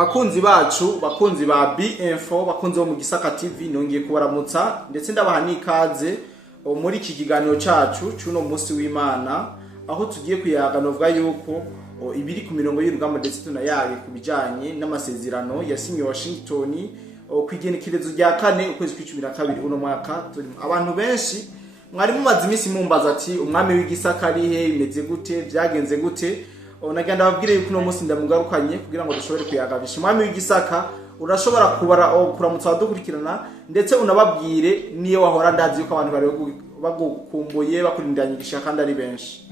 Bakunzi bacu, bakunzi ba B-Info, bakunzi bo mu Gisaka TV, nongeye kubaramutsa ndetse ndabaha n'ikaze muri iki kiganiro cacu cuno munsi w'Imana, aho tugiye kuyaga novuga yuko ibiri ku mirongo y'urugamba ndetse tunayage kubijanye n'amasezerano yasinye Washington kwigenekerezo rya 4 ukwezi kwa 12 uno mwaka. Abantu benshi mwari mumaze imisi mumbaza ati umwami w'Igisaka ari he, imeze gute, vyagenze gute. Nagenda babwire yuko no munsi ndamugarukanye kugira ngo dushobore kuyagabisha umwami w'Igisaka. Urashobora kubara kuramutsa abadukurikirana ndetse unababwire niyo wahora ndazi yuko abantu bari bagukumbuye bakurindanye Igishaka kandi ari benshi.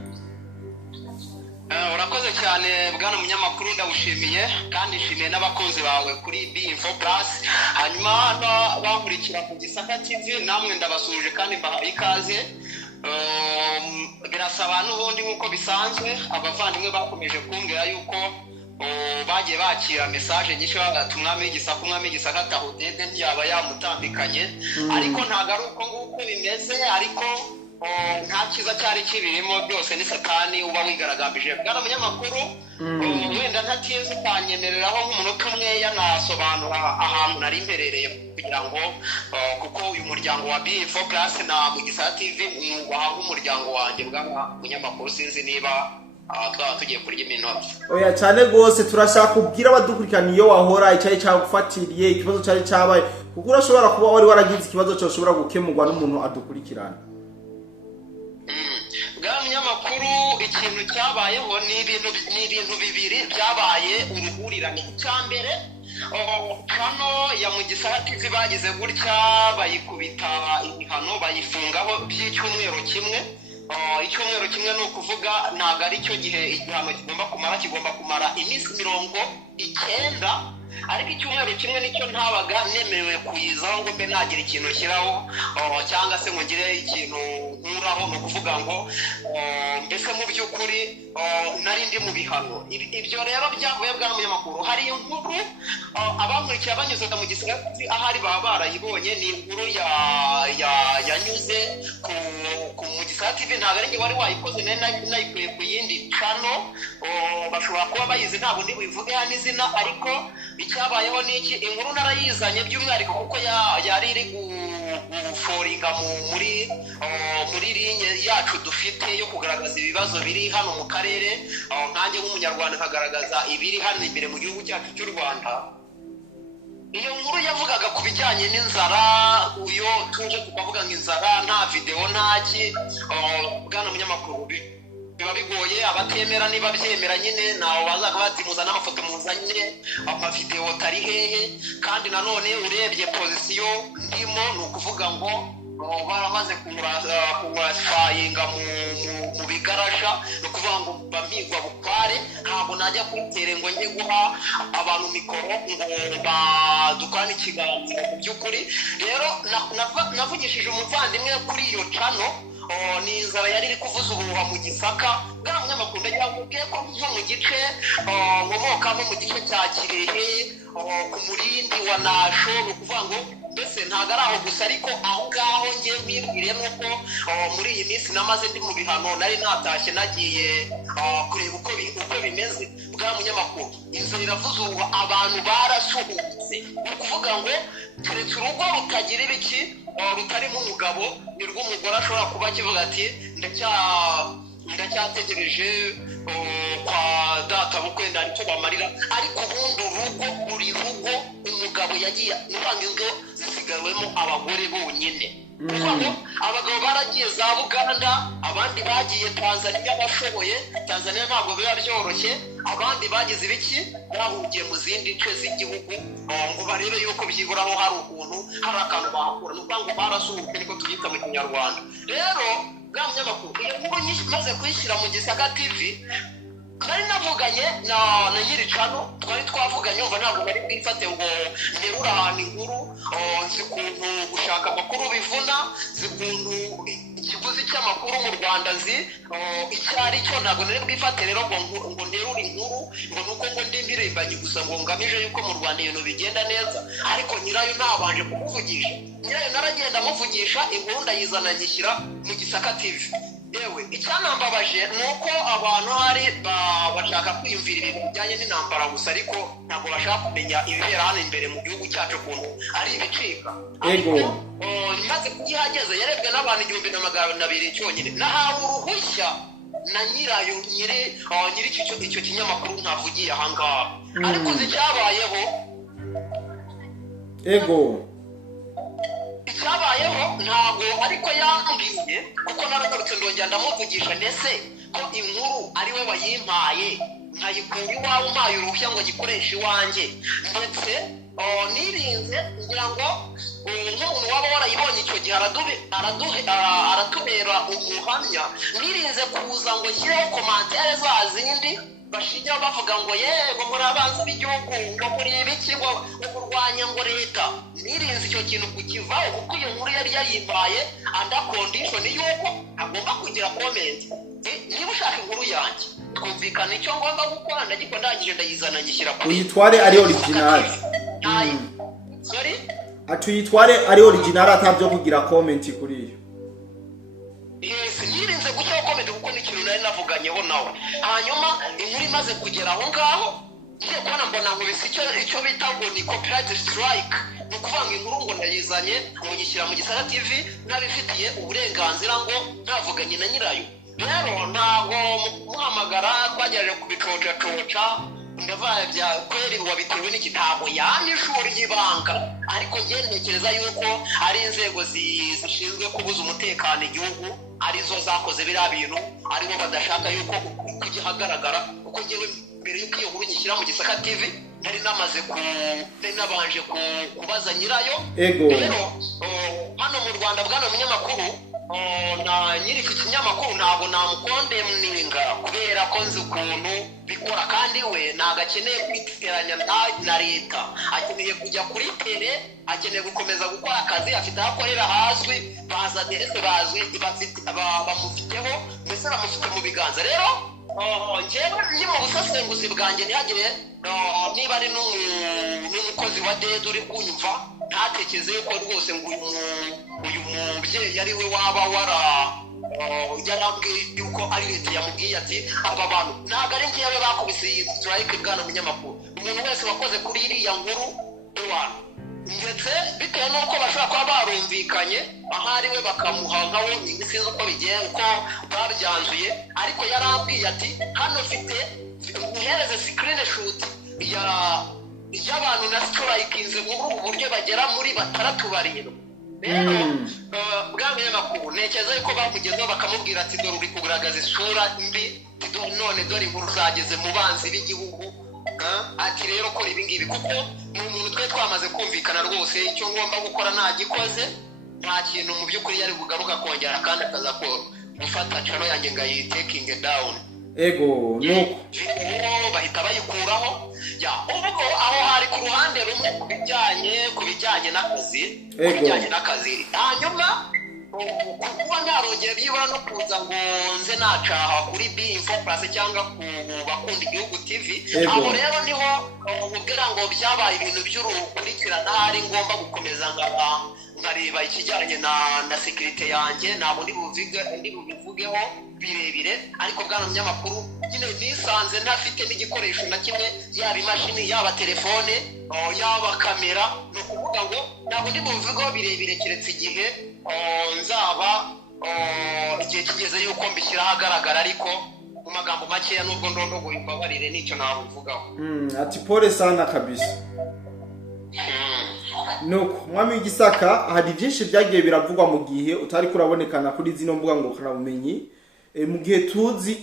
Urakoze cyane bwana munyamakuru, ndawushimiye kandi nshimiye n'abakunzi bawe kuri B-Info Plus. Hanyuma bankurikira ku Gisaka TV, namwe ndabasuje kandi mbaha ikaze. Birasaba n'ubundi nk'uko bisanzwe, abavandimwe bakomeje kumbwira yuko bagiye bakira message nyinshi batumwa umwami w'Igisaka Tahudede ntiyaba yamutambikanye, ariko ntago ari uko nguko bimeze, ariko nta kiza cyari kibirimo, byose ni Satani uba wigaragambije. Bwana munyamakuru, wenda ntatinze ukanyemereraho nk'umunota umwe yanasobanura ahantu nari mberereye kugira ngo kuko uyu muryango wa B-Info Plus na mu Gisaka TV waha umuryango wanjye. Bwana munyamakuru, sinzi niba tugiye kurya iminota. Oya cyane gose, turashaka kubwira abadukurikirana iyo wahora icyayi cyagufatiriye ikibazo cyari cyabaye, kuko urashobora kuba wari waragize ikibazo cyo ushobora gukemurwa n'umuntu adukurikirana. Bwana munyamakuru, ikintu cyabayeho ni ibintu bibiri byabaye uruhurirane. Cyambere hano ya mu Gisaka TV bagize gutya bayikubita ibihano, bayifungaho by'icyumweru kimwe. Icyumweru kimwe ni ukuvuga ntago ari cyo gihe igihano kigomba kumara iminsi 90, ariko icyumweru kimwe nicyo ntabaga nemerewe kuyizaho ngo mbe nagira ikintu shyiraho cyangwa se ngo ngire ikintu nkuraho. Ni ukuvuga ngo mbese mu by'ukuri nari ndi mu bihano. Ibyo rero byavuye bwa munyamakuru, hari inkuru abamurikiye banyuze mu Gisaka ahari baba barayibonye. Ni inkuru yanyuze ku mu Gisaka TV, ntabwo ari wari wayikoze, nayikuye ku yindi channel. Bashobora kuba bayizi, ntabwo ndi buyivuge hano izina, ariko icyabayeho ni iki, inkuru narayizanye by'umwihariko kuko yari iri guforinga muri linye yacu dufite yo kugaragaza ibibazo biri hano mu karere, nkanjye nk'umunyarwanda nkagaragaza ibiri hano imbere mu gihugu cyacu cy'u Rwanda. Iyo nkuru yavugaga ku bijyanye n'inzara, uyo tuje tukavuga ngo inzara nta video ntaki. Bwana munyamakuru, biba bigoye abatemera, niba byemera nyine nawo bazaga bati muzana amafoto muzanye amavideo tari hehe. Kandi nanone urebye position ndimo, ni ukuvuga ngo baramaze kumurasayinga mu bigarasha, ni ukuvuga ngo bamigwa bukware. Ntabwo najya kwitere ngo njye guha abantu mikoro ngo badukane ikiganiro mu by'ukuri. Rero navugishije umuvandimwe kuri iyo channel, ni inzara yari iri kuvuza ubuhuha mu Gisaka. Bwa munyamakuru, ndagira ngo ubwiye ko nko mu gice nkomokamo mu gice cya Kirehe, ku Murindi wa Nasho, ni ukuvuga ngo mbese ntabwo ari aho gusa, ariko aho ngaho ngiye mwibwiriye nuko muri iyi minsi namaze ndi mu bihano, nari natashye nagiye kureba uko bimeze. Bwa munyamakuru, inzara iravuza ubuhuha, abantu barasuhutse. Ni ukuvuga ngo keretse urugo rutagira ibiki rutarimo umugabo, ni rwo umugore ashobora kuba akivuga ati ndacyategereje kwa data bukwe nicyo bamarira. Ariko ubundi buri rugo umugabo yagiye, nivanga ingo zisigawemo abagore bonyine. Abagabo baragiye za Buganda, abandi bagiye Tanzania bashoboye. Tanzania ntabwo biba byoroshye. Abandi bagize ibiki bahugiye mu zindi nce z'igihugu ngo barebe yuko byiburaho hari ukuntu hari akantu bahakura. Ni ukuvuga ngo barasuhuke, niko tubyita mu Kinyarwanda. Rero bwa munyamakuru, iyo nkuru maze kuyishyira mu Gisaka TV, nari navuganye na nyiri channel, twari twavuganye, ngo ntabwo bari bwifate ngo nterura ahantu inkuru. Nzi ukuntu gushaka amakuru bivuna, nzi ukuntu ikiguzi cy'amakuru mu Rwanda nzi icyo ari cyo. Ntabwo nari bwifate rero ngo nterure inkuru ngo nuko ngo ndi mbirimbanyi gusa ngo ngamije yuko mu Rwanda ibintu bigenda neza. Ariko nyirayo nabanje kumuvugisha, nyirayo naragenda amuvugisha, inkuru ndayizana nyishyira mu Gisaka TV. yewe icyanambabaje ni uko abantu hari bashaka kwiyumvira ibintu bijyanye n'intambara gusa ariko ntabwo bashaka kumenya ibibera hano imbere mu gihugu cyacu ukuntu ari ibicika. Ariko maze kugihageze yarebwe n'abantu 1,200 cyonyine, nahawe uruhushya na nyirayo nyiri icyo kinyamakuru ntavugiye ahangaha. Ariko icyabayeho icyabayeho ntabwo ariko yambwiye, kuko naragarutse ndongera ndamuvugisha, ndetse ko inkuru ari we wayimpaye nkayikura iwawe umpaye uruhushya ngo gikoreshe iwanjye, ndetse nirinze kugira ngo nk'umuntu waba warayibonye icyo gihe aratubera umuhamya, nirinze kuza ngo nshyireho komantere za zindi bashinja bavuga ngo yego muri abanzi b'igihugu ngo muri ibiki ngo kurwanya ngo leta. Nirinze icyo kintu kukivaho, kuko iyo nkuru yari yayimbaye under condition yuko agomba kugira comment. Niba ushaka inkuru yanjye twumvikana icyo ngomba gukora, ndagikora ndangije ndayizana nyishyira kuri uyitware ari original. Sorry, atuyitware ari original atabyo kugira comment kuri iyo. Yes, nirinze gushyiraho comment kuko ni ikintu nari navuganyeho nawe. Hanyuma inkuru imaze kugera aho ngaho ngiye kubona mbona ngo icyo bita ngo ni copyright strike, ni ukuvuga ngo inkuru ngo ndayizanye ngo nyishyira mu Gisaka TV nabifitiye uburenganzira ngo ntavuganye na nyirayo. Rero ntabwo muhamagara twagerageje kubicoca ndabaye bya kweri wabitewe n'igitabo y'ishuri y'ibanga, ariko njye ntekereza yuko ari inzego zishinzwe kubuza umutekano igihugu arizo zakoze biriya bintu, aribo badashaka yuko kugihagaragara, kuko njyewe mbere y'uko iyo nkuru nyishyira mu Gisaka TV nari nabanje kubaza nyirayo. Rero hano mu Rwanda bwana munyamakuru na nyiri iki kinyamakuru ntabwo namukondemninga kubera ko nzi ukuntu bikora, kandi we ntabwo akeneye kwiteranya na leta, akeneye kujya kuri tere, akeneye gukomeza gukora akazi, afite aho akorera hazwi, baza derese bazwi, bamufiteho mbese bamufite mu biganza. Rero njyewe ni mu busesenguzi bwanjye ntihagire niba ari n'umukozi wa DED uri kunyumva ntatekereze yuko rwose ngo uyu mubyeyi ari we waba yarambwiye yuko ari leta yamubwiye ati aba bantu ntabwo ari njyewe bakubise iyi strike bwana munyamakuru. Umuntu wese wakoze kuri iriya nkuru ewana, ndetse bitewe n'uko bashobora kuba barumvikanye ahari we bakamuha nka we, sinzi uko bigiye uko babyanzuye, ariko yarambwiye ati hano mfite muhereze screenshot y'abantu na strike muri ubu buryo bagera muri 6-7. Rero bwa munyamakuru ntekereza yuko bamugezeho bakamubwira ati dore uri kugaragaza isura mbi, none dore inkuru zageze mu banzi b'igihugu, ati rero kora ibi ngibi, kuko ni umuntu twe twamaze kumvikana rwose icyo ngomba gukora ntagikoze, nta kintu mu by'ukuri yari bugaruka kongera kandi akaza gufata chano yanjye ngo ayitekinge down. Nuko bahita bayikuraho. Ubwo aho hari ku ruhande rumwe ku bijyanye n'akazi, hanyuma kuba narongeye byibura no kuza ngo nze nacaha kuri B-Info Plus cyangwa ku Bakunda Igihugu TV, aho rero niho ubwira ngo byabaye ibintu by'urukurikirana, hari ngomba gukomeza nkareba ikijyanye na security yanjye, ntabwo ndi bubivugeho birebire, ariko bwana munyamakuru nyine nisanze ntafite n'igikoresho na kimwe, yaba imashini yaba telefone yaba kamera, ni ukuvuga ngo ntabwo ndi bubivugeho birebire keretse igihe nzaba igihe kigeze yuko mbishyira ahagaragara, ariko mu magambo makeya nubwo ndondogoye imbabarire nicyo nabuvugaho. Ati pole sana kabisa. Nuko mwami w'Igisaka, hari byinshi byagiye biravugwa mu gihe utari kurabonekana kuri zino mbuga ngo karabumenyi, mu gihe tuzi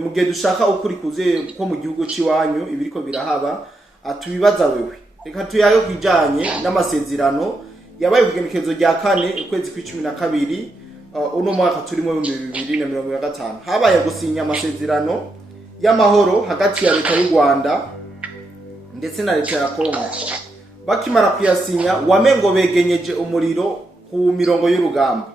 mu gihe dushaka ukuri kuzuye ko mu gihugu cy'iwanyu ibiriko birahaba, atubibaza wewe. Reka tuyayo kwijanye n'amasezerano yabaye kugenekezo rya 4 ukwezi kwa12 uno mwaka turimo 2025, habaye gusinya amasezerano y'amahoro hagati ya leta y'u Rwanda ndetse na leta ya Kongo. Bakimara kuyasinya wamengo begenyeje umuriro ku mirongo y'urugamba.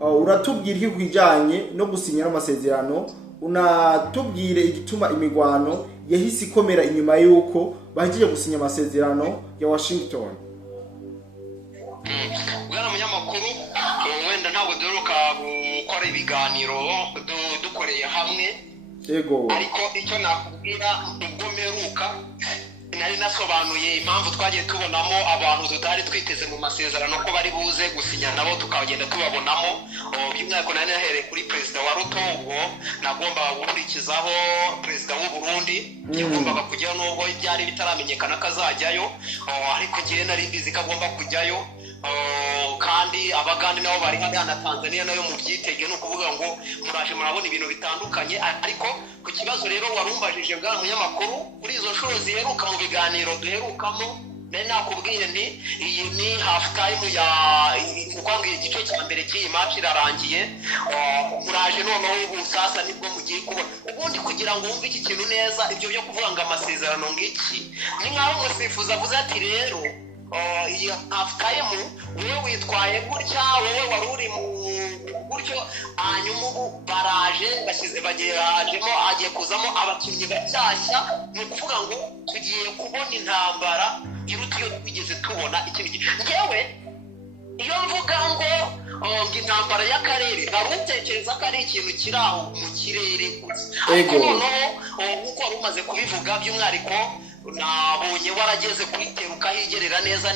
Uratubwira iki kwijanye no gusinya amasezerano, unatubwire igituma imigwano yahise ikomera inyuma yuko bagiye gusinya amasezerano ya Washington. Bwana munyamakuru, wenda ntabwo duheruka gukora gukora ibiganiro dukoreye hamwe. Yego. Ariko icyo nakubwira ubwo mperuka nari nasobanuye impamvu twagiye tubonamo abantu tutari twiteze mu masezerano ko bari buze gusinya nabo tukagenda tubabonamo. By'umwihariko nari nahereye kuri perezida wa Ruto, ubwo nagombaga gukurikizaho perezida w'u Burundi, yagombaga kujyayo nubwo byari bitaramenyekana ko azajyayo, ariko njyewe nari mbizi ko agomba kujyayo. Kandi Abagande nabo bari hariya na Tanzania nayo mu byitege, ni ukuvuga ngo muraje murabona ibintu bitandukanye. Ariko ku kibazo rero warumbajije bwa munyamakuru, kuri izo nshuro ziheruka mu biganiro duherukamo, nari nakubwiye nti iyi ni half time ya ukwambwiye igice cya mbere cy'iyi match irarangiye. Muraje noneho ubu sasa nibwo mugiye kubona. Ubundi kugira ngo wumve iki kintu neza, ibyo byo kuvuga ngo amasezerano ngiki ni nkaho umusifuzi avuze ati rero iyi half time wowe witwaye gutya, wowe wari uri mu gutyo, hanyuma ubu baraje bagirajemo agiye kuzamo abakinnyi bashyashya. Ni ukuvuga ngo tugiye kubona intambara iruta iyo twigeze tubona ikintu njyewe iyo mvuga ngo intambara y'akarere nari utekereza ko ari ikintu kiri aho mu kirere gusa. Ariko noneho nk'uko wari umaze kubivuga, by'umwihariko nabonye warageze kwiteruka higerera neza.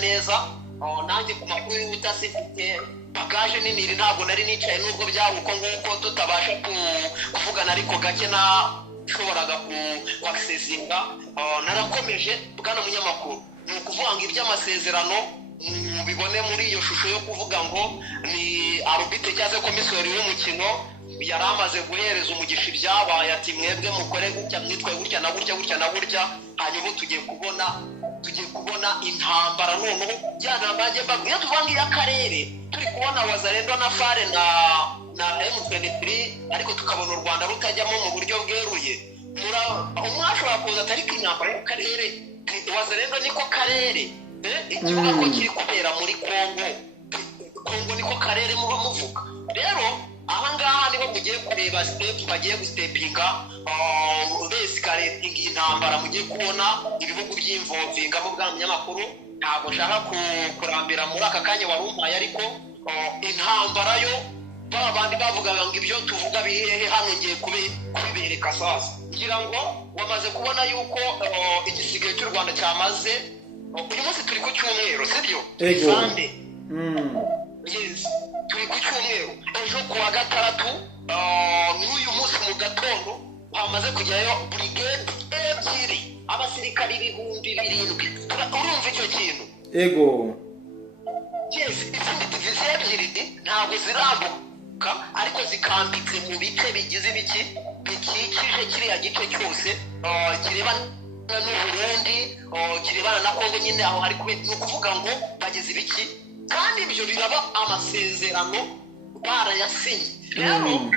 Nanjye ku makuru y'ubutasi mfite bagaje nini, ntabwo nari nicaye nubwo byari uko nguko tutabasha kuvugana, ariko gake nashoboraga kuaccessinga. Narakomeje bwana munyamakuru, ni ukuvuga ngo iby'amasezerano bibone muri iyo shusho yo kuvuga ngo ni arbitre cyangwa komiseri w'umukino yari amaze guhereza umugisha ibyabaye, ati mwebwe mukore gutya, mwitwaye gutya na gutya gutya na gutya. Hanyuma tugiye kubona intambara noneho byanabanje bagwiye tuvangiye akarere, turi kubona Wazalendo na FARE na M23, ariko tukabona u Rwanda rutajyamo mu buryo bweruye. Umwashobora kuza atari intambara y'akarere, Wazalendo niko karere. Ikivuga ko kiri kubera muri Kongo niko karere muba muvuga. Rero ahangaha niho mugiye kureba step bagiye gustepinga escalating intambara. Mugiye kubona ibihugu by'imvovinga mu bwa munyamakuru. Ntabwo nshaka kurambira muri aka kanya warumpaye, ariko intambara yo babandi bavugaga ngo ibyo tuvuga bihehe hano ngiye kubibereka sasa. Ngira ngo wamaze kubona yuko igisigaye cy'u Rwanda cyamaze. Uyu munsi turi ku cyumweru, sibyo? Sande. Yes, turi ku cyumweru. Ejo kuwa gatandatu n'uyu munsi mu gatondo bamaze kujyayo brigade ebyiri, abasirikari 7,000. Urumva icyo kintu? Ego. Yes, izindi diviziyo ebyiri ntabwo zirambuka, ariko zikambitse mu bice bigize ibiki bikikije kiriya gice cyose kireba n'Uburundi, kirebana na Kongo. Nyine aho hari ni ukuvuga ngo bageze ibiki, kandi ibyo biraba amasezerano barayasinye. Rero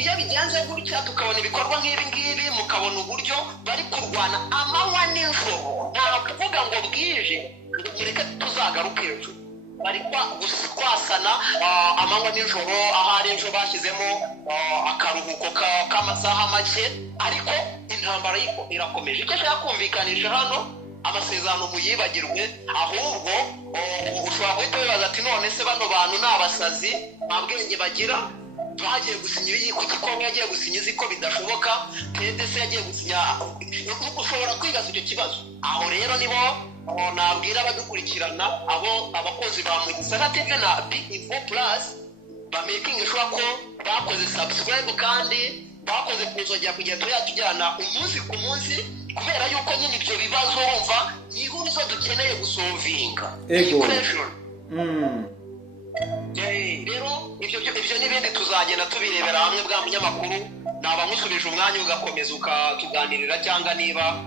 iyo bigenze gutya tukabona ibikorwa nk'ibi ngibi, mukabona uburyo bari kurwana amanywa n'ijoro, nta kuvuga ngo bwije reka tuzagaruke ejo, bari kwasana amanywa n'ijoro. Ahari ejo bashyizemo akaruhuko k'amasaha make, ariko intambara irakomeje. Icyo nshaka kumvikanisha hano, amasezerano muyibagirwe, ahubwo ushobora guhita wibaza ati none se bano bantu ni abasazi, nta bwenge bagira, bagiye gusinya ibiki, kuki Kongo yagiye gusinya izi ko bidashoboka, TDC yagiye gusinya. Ushobora kwibaza icyo kibazo. Aho rero nibo nabwira abadukurikirana, abo abakozi ba Mugisaka TV na Info Plus bamaking sure ko bakoze subscribe kandi bakoze kuzongera kujya tujyana umunsi ku munsi, kubera yuko nyine ibyo bibazo wumva niho nizo dukeneye gusolvinga. Rero ibyo n'ibindi tuzagenda tubirebera hamwe bwa munyamakuru. Naba nkusubije umwanya ugakomeza ukatuganirira, cyangwa niba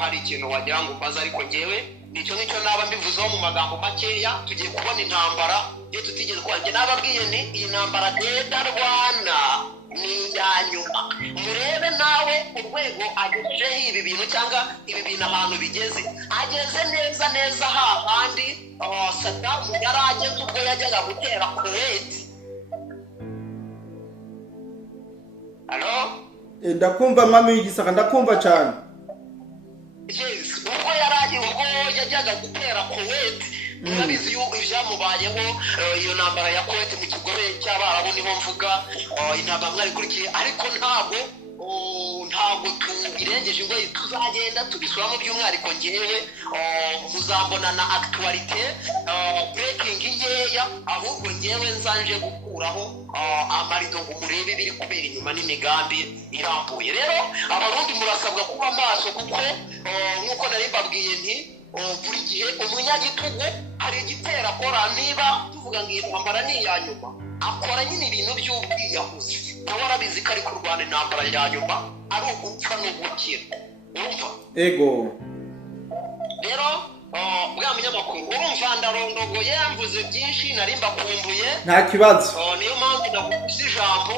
hari ikintu wagira ngo ubaza. Ariko njyewe nicyo naba mbivuzeho mu magambo makeya. Tugiye kubona intambara iyo tutigeze kwanjye nababwiye ni iyi ntambara Leta Rwanda ni yanyuma. Murebe nawe urwego agejejeho ibi bintu, cyangwa ibi bintu ahantu bigeze, ageze neza hahandi Saddam yari ageze ubwo yajyaga gutera Kuwait. Halo? Ndakumva mami w'igisaka, ndakumva cyane. Yes, ubwo yajyaga gutera Kuwait, murabizi ibyamubayeho iyo ntambara ya Kuwait mu kigobe cy'Abarabu niho mvuga intambara mwari kurikiye ariko ntabwo tubirengeje ngo tuzagenda tubisubiramo by'umwihariko ngewe muzambona na actualité breaking nkeya ahubwo ngewe nzanje gukuraho amarido ngo murebe biri kubera inyuma n'imigambi irambuye rero abarundi murasabwa kuba maso kuko nk'uko nari mbabwiye nti buri gihe umunyagitugu hari igitera akora niba tuvuga ngo iyi ntambara ni iya nyuma akora nyine ibintu by'ubwiyahuzi nawe arabizi ko ari kurwana intambara ya nyuma ari ugupfa n'ugukira urumva ego rero bwa munyamakuru urumva ndarondogoye mvuze byinshi nari mbakumbuye nta kibazo niyo mpamvu naguze ijambo